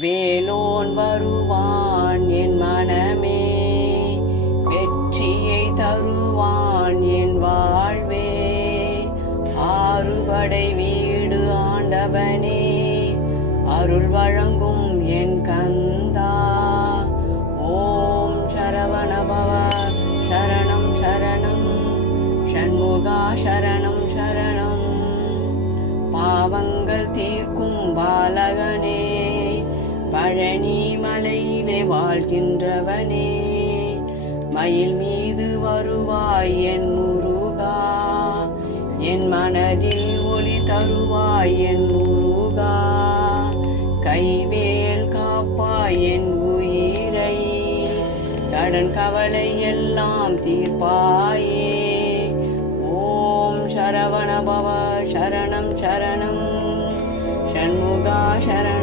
வேலோன் வருவான் என் மனமே, வெற்றியை தருவான் என் வாழ்வே. ஆறுபடை வீடு ஆண்டவனே, அருள் வழங்கும் என் கந்தா. ஓம் சரவணபவ சரணம் சரணம், ஷண்முகா சரணம் சரணம். பாவங்கள் தீர்க்கும் பாலகனே, பழனி மலையிலே வாழ்கின்றவனே. மயில் மீது வருவாய் என் முருகா, என் மனதில் ஒளி தருவாய் என் முருகா. கைவேல் காப்பாய் என் உயிரை, கடன் கவலை எல்லாம் தீர்ப்பாயே. ஓம் சரவணபவ சரணம் சரணம், ஷண்முகா சரணம்.